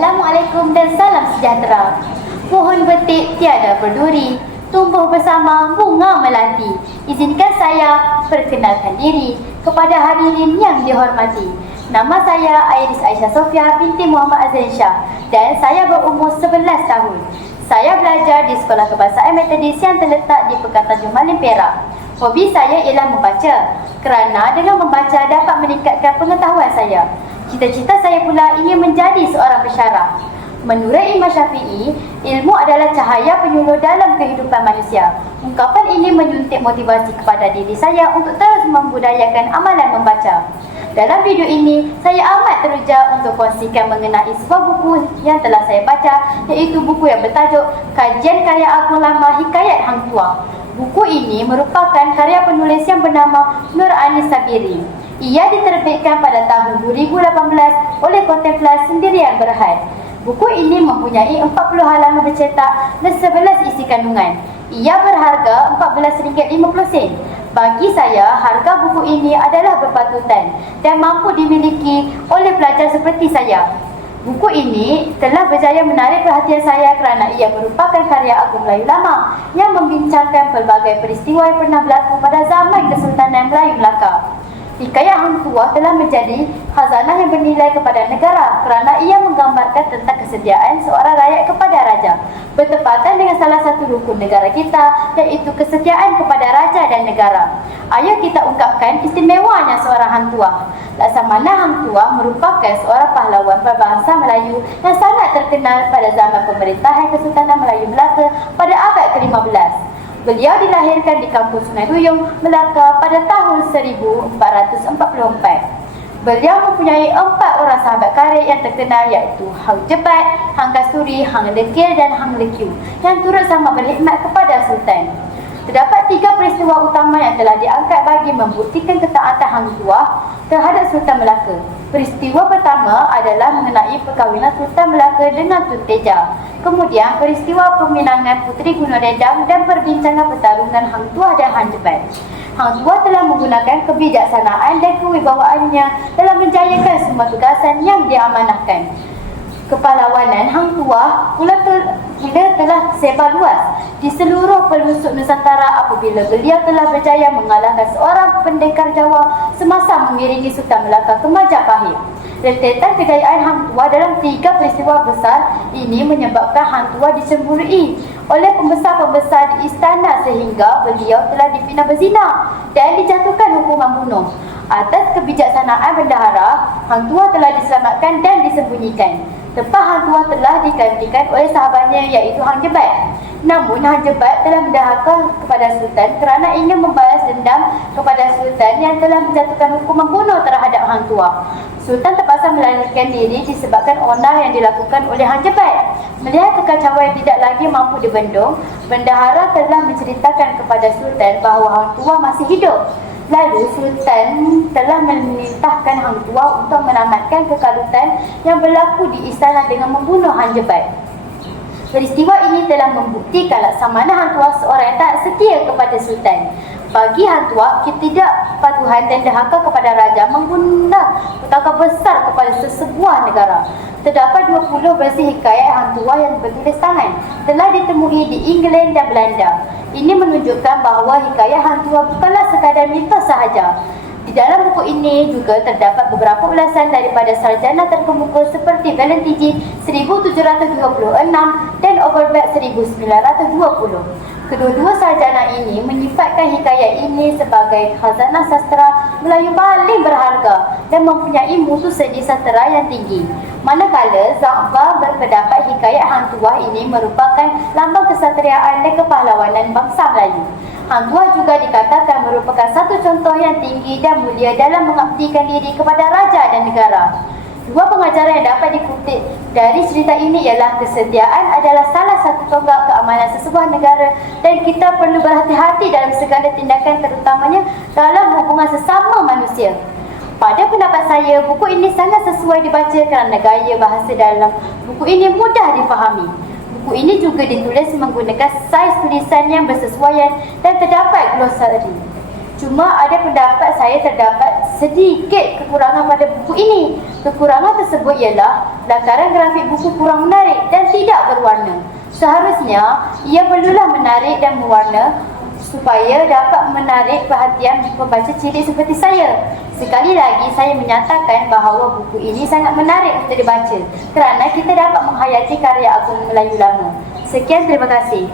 Assalamualaikum dan salam sejahtera. Pohon betik tiada berduri, tumbuh bersama bunga melati. Izinkan saya perkenalkan diri kepada hadirin yang dihormati. Nama saya Iris Aisyah Sofia binti Muhammad Azan Shah dan saya berumur 11 tahun. Saya belajar di Sekolah Kebangsaan Metodis yang terletak di Pekan Tanjung Malim, Perak. Hobi saya ialah membaca kerana dengan membaca dapat meningkatkan pengetahuan saya. Cita-cita saya pula ingin menjadi seorang pensyarah. Menurut Imam Syafi'i, ilmu adalah cahaya penyuluh dalam kehidupan manusia. Ungkapan ini menyuntik motivasi kepada diri saya untuk terus membudayakan amalan membaca. Dalam video ini, saya amat teruja untuk kongsikan mengenai sebuah buku yang telah saya baca, iaitu buku yang bertajuk Kajian Karya Agung Lama Hikayat Hang Tuah. Buku ini merupakan karya penulis yang bernama Nur Anis Sabiri. Ia diterbitkan pada tahun 2018 oleh Kontemplasi Sendirian Berhad. Buku ini mempunyai 40 halaman bercetak dan 11 isi kandungan. Ia berharga RM14.50. Bagi saya, harga buku ini adalah berpatutan dan mampu dimiliki oleh pelajar seperti saya. Buku ini telah berjaya menarik perhatian saya kerana ia merupakan karya agung Melayu lama yang membincangkan pelbagai peristiwa yang pernah berlaku pada zaman Kesultanan Melayu Melaka. Hikayat Hang Tuah telah menjadi khazanah yang bernilai kepada negara kerana ia menggambarkan tentang kesetiaan seorang rakyat kepada raja, bertepatan dengan salah satu rukun negara kita, iaitu kesetiaan kepada raja dan negara. Ayo kita ungkapkan istimewanya seorang Hang Tuah. Laksamana Hang Tuah merupakan seorang pahlawan berbangsa Melayu yang sangat terkenal pada zaman pemerintahan Kesultanan Melayu Melaka pada abad ke-15. Beliau dilahirkan di kampung Sungai Duyung, Melaka pada tahun 1444. Beliau mempunyai 4 orang sahabat karib yang terkenal, iaitu Hang Jebat, Hang Kasturi, Hang Lekir dan Hang Lekiu yang turut sama berkhidmat kepada Sultan. Terdapat 3 peristiwa utama yang telah diangkat bagi membuktikan ketaatan Hang Tuah terhadap Sultan Melaka. Peristiwa pertama adalah mengenai perkahwinan Sultan Melaka dengan Tun Teja. Kemudian peristiwa peminangan Puteri Gunung Redang dan perbincangan pertarungan Hang Tuah dan Hang Jebat. Hang Tuah telah menggunakan kebijaksanaan dan kewibawaannya dalam menjayakan semua tugasan yang diamanahkan. Kepahlawanan Hang Tuah pula telah tersebar luas di seluruh pelosok Nusantara apabila beliau telah berjaya mengalahkan seorang pendekar Jawa semasa mengiringi Sultan Melaka ke Majapahit. Rentetan kejayaan Hang Tuah dalam 3 peristiwa besar ini menyebabkan Hang Tuah dicemburui oleh pembesar-pembesar di istana sehingga beliau telah difitnah berzina dan dijatuhkan hukuman bunuh. Atas kebijaksanaan bendahara, Hang Tuah telah diselamatkan dan disembunyikan. Lepas Hang Tuah telah digantikan oleh sahabatnya, iaitu Hang Jebat. Namun Hang Jebat telah mendahaka kepada Sultan kerana ingin membalas dendam kepada Sultan yang telah menjatuhkan hukuman bunuh terhadap Hang Tuah. Sultan terpaksa melarikan diri disebabkan onar yang dilakukan oleh Hang Jebat. Melihat kekacauan yang tidak lagi mampu dibendung, bendahara telah menceritakan kepada Sultan bahawa Hang Tuah masih hidup. Lalu Sultan telah memerintahkan Hang Tuah untuk menamatkan kekalutan yang berlaku di istana dengan membunuh Hang Jebat. Peristiwa ini telah membuktikan laksamana Hang Tuah seorang yang tak setia kepada Sultan. Bagi Hang Tuah, ketidakpatuhan dan dahaka kepada raja mengguna petaka besar kepada sesebuah negara. Terdapat 20 versi hikayat Hang Tuah yang bertulis tangan telah ditemui di England dan Belanda. Ini menunjukkan bahawa hikayat Hang Tuah bukanlah sekadar mitos sahaja. Di dalam buku ini juga terdapat beberapa ulasan daripada sarjana terkemuka seperti Valentiji 1726 dan Overbeck 1920. Kedua-dua sarjana ini menyifatkan hikayat ini sebagai khazanah sastera Melayu paling berharga dan mempunyai mutu segi sastera yang tinggi. Manakala Zakbar berpendapat hikayat Hang Tuah ini merupakan lambang kesatriaan dan kepahlawanan bangsa Melayu. Hang Tuah juga dikatakan merupakan satu contoh yang tinggi dan mulia dalam mengabdikan diri kepada raja dan negara. 2 pengajaran yang dapat dikutip dari cerita ini ialah kesetiaan adalah salah satu tonggak keamanan sesebuah negara dan kita perlu berhati-hati dalam segala tindakan terutamanya dalam hubungan sesama manusia. Pada pendapat saya, buku ini sangat sesuai dibaca kerana gaya bahasa dalam buku ini mudah difahami. Buku ini juga ditulis menggunakan saiz tulisan yang bersesuaian dan terdapat glosari. Cuma ada pendapat saya terdapat sedikit kekurangan pada buku ini. Kekurangan tersebut ialah lakaran grafik buku kurang menarik dan tidak berwarna. Seharusnya ia perlulah menarik dan berwarna supaya dapat menarik perhatian pembaca cilik seperti saya. Sekali lagi saya menyatakan bahawa buku ini sangat menarik untuk dibaca kerana kita dapat menghayati karya agung Melayu lama. Sekian, terima kasih.